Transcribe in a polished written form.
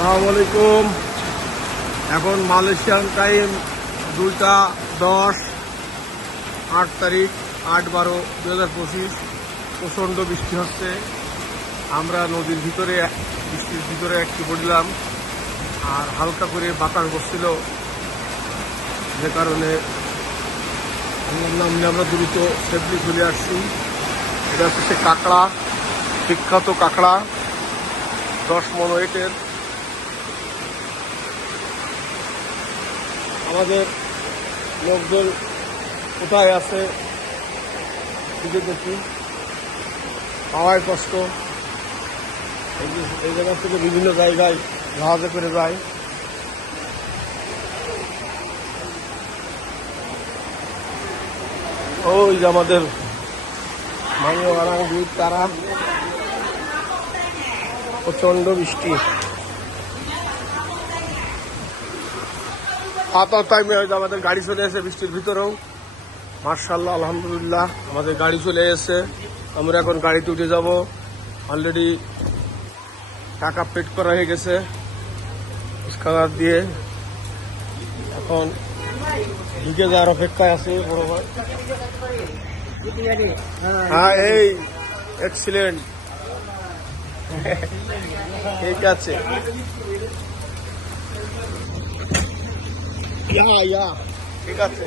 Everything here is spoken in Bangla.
আসসালামু আলাইকুম। এখন মালয়েশিয়ান টাইম 2:10, 8 তারিখ 8/12/2025। প্রচণ্ড বৃষ্টি হচ্ছে। আমরা নদীর ভিতরে বৃষ্টির ভিতরে একটু পড়লাম, আর হালকা করে বাতাস বসছিল, যে কারণে আমরা দ্রুত সেফলি চলে আসছি। এটা হচ্ছে কাঁকড়া, বিখ্যাত কাঁকড়া, 10 মণ ওয়েটের। আমাদের লোকজন কোথায় আছে খুঁজে দেখি, পাওয়াই কষ্ট। এই জায়গা থেকে বিভিন্ন জায়গায় জাহাজে করে যায়। ওই যে আমাদের মানিও আরাং দুই তারা, প্রচন্ড বৃষ্টি। আপাতত টাইমে হয়তো আমাদের গাড়ি চলে এসে বৃষ্টির ভিতরেও। মার্শাল্লাহ, আলহামদুলিল্লাহ, আমাদের গাড়ি চলে এসে আমরা এখন গাড়িতে উঠে যাব। অলরেডি টাকা পেড করা হয়ে গেছে স্ক্যানার দিয়ে। এখন ঢুকে যাওয়ার অপেক্ষায় আছে বড় ভাই। হ্যাঁ, এই এক্সিলেন্ট, ঠিক আছে। ঠিক আছে।